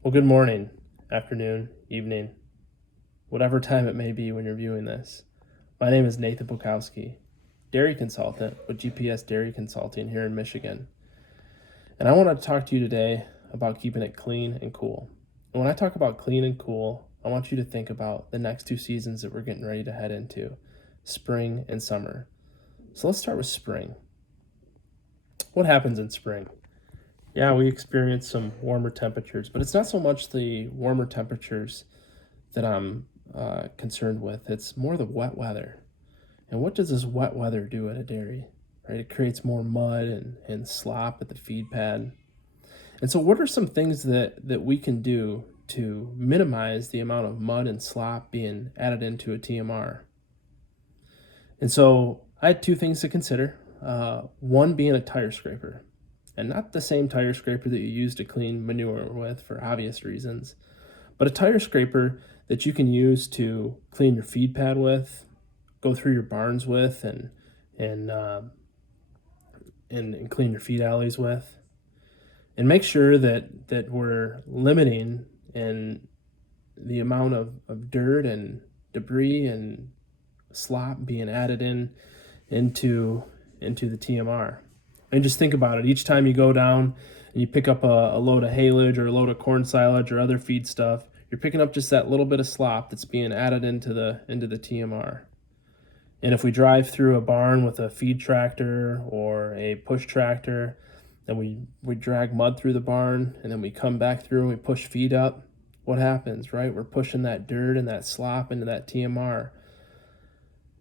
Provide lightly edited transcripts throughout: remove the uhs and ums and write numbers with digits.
Well, good morning, afternoon, evening, whatever time it may be when you're viewing this. My name is Nathan Bukowski, dairy consultant with GPS Dairy Consulting here in Michigan. And I want to talk to you today about keeping it clean and cool. And when I talk about clean and cool, I want you to think about the next two seasons that we're getting ready to head into, spring and summer. So let's start with spring. What happens in spring? Yeah, we experience some warmer temperatures, but it's not so much the warmer temperatures that I'm concerned with. It's more the wet weather. And what does this wet weather do at a dairy? Right? It creates more mud and slop at the feed pad. And so, what are some things that we can do to minimize the amount of mud and slop being added into a TMR? And so, I had two things to consider. One being a tire scraper, and not the same tire scraper that you use to clean manure with for obvious reasons, but a tire scraper that you can use to clean your feed pad with, go through your barns with, and and clean your feed alleys with, and make sure that we're limiting in the amount of dirt and debris and slop being added into the TMR. And just think about it. Each time you go down and you pick up a load of haylage or a load of corn silage or other feed stuff, you're picking up just that little bit of slop that's being added into the TMR. And if we drive through a barn with a feed tractor or a push tractor, then we drag mud through the barn and then we come back through and we push feed up, what happens, right? We're pushing that dirt and that slop into that TMR.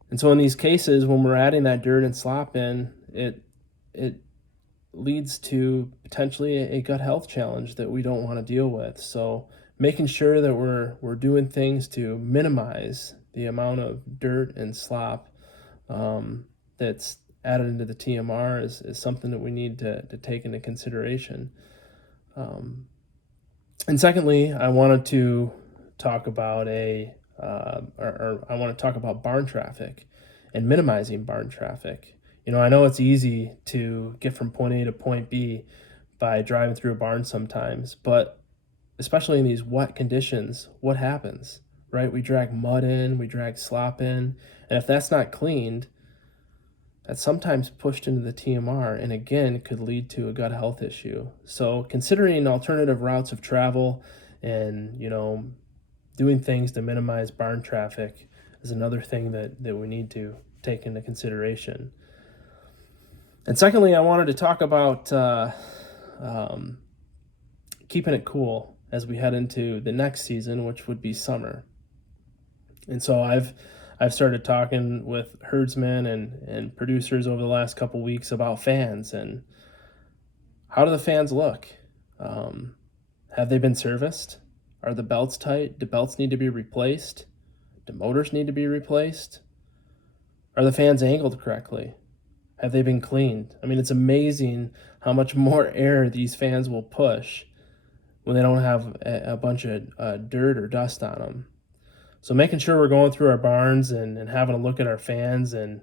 And so in these cases, when we're adding that dirt and slop in, it leads to potentially a gut health challenge that we don't want to deal with. So making sure that we're doing things to minimize the amount of dirt and slop that's added into the TMR is something that we need to take into consideration. And secondly, I wanted to talk about I want to talk about barn traffic and minimizing barn traffic. I know it's easy to get from point A to point B by driving through a barn sometimes, but especially in these wet conditions, what happens, right? We drag mud in, we drag slop in, and if that's not cleaned, that's sometimes pushed into the TMR and again could lead to a gut health issue. So considering alternative routes of travel and, doing things to minimize barn traffic is another thing that we need to take into consideration. And secondly, I wanted to talk about keeping it cool as we head into the next season, which would be summer. And so I've started talking with herdsmen and producers over the last couple weeks about fans and how do the fans look? Have they been serviced? Are the belts tight? Do belts need to be replaced? Do motors need to be replaced? Are the fans angled correctly? Have they been cleaned? I mean, it's amazing how much more air these fans will push when they don't have a bunch of dirt or dust on them. So making sure we're going through our barns and having a look at our fans and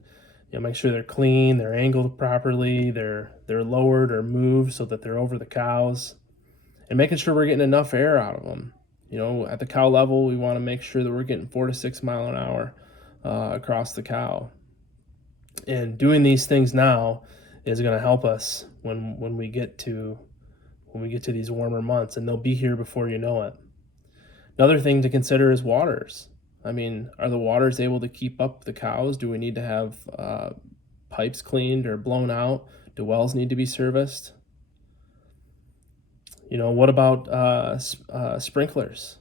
make sure they're clean, they're angled properly, they're lowered or moved so that they're over the cows, and making sure we're getting enough air out of them. At the cow level, we want to make sure that we're getting 4 to 6 mile an hour across the cow. And doing these things now is going to help us when we get to these warmer months, and they'll be here before you know it. Another thing to consider is waters. I mean, are the waters able to keep up the cows? Do we need to have pipes cleaned or blown out? Do wells need to be serviced? What about sprinklers?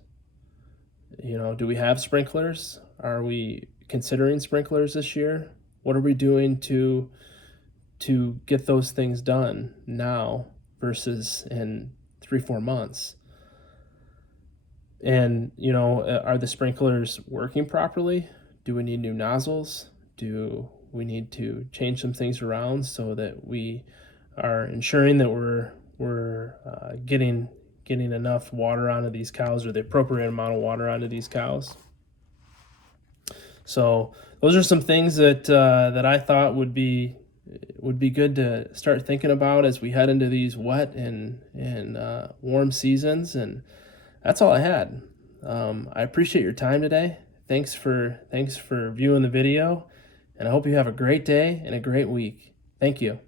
Do we have sprinklers? Are we considering sprinklers this year? What are we doing to get those things done now versus in 3-4 months? And are the sprinklers working properly? Do we need new nozzles? Do we need to change some things around so that we are ensuring that we're getting enough water onto these cows, or the appropriate amount of water onto these cows? So those are some things that I thought would be good to start thinking about as we head into these wet and warm seasons. And that's all I had. I appreciate your time today. Thanks for viewing the video, and I hope you have a great day and a great week. Thank you.